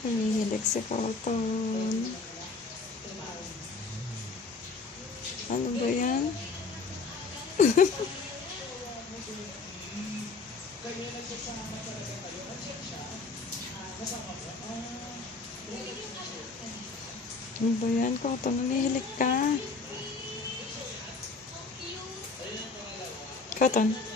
Hinihilig si Cotton. Ano ba yan? Ano ba yan, Cotton? Hinihilig ka. Cotton.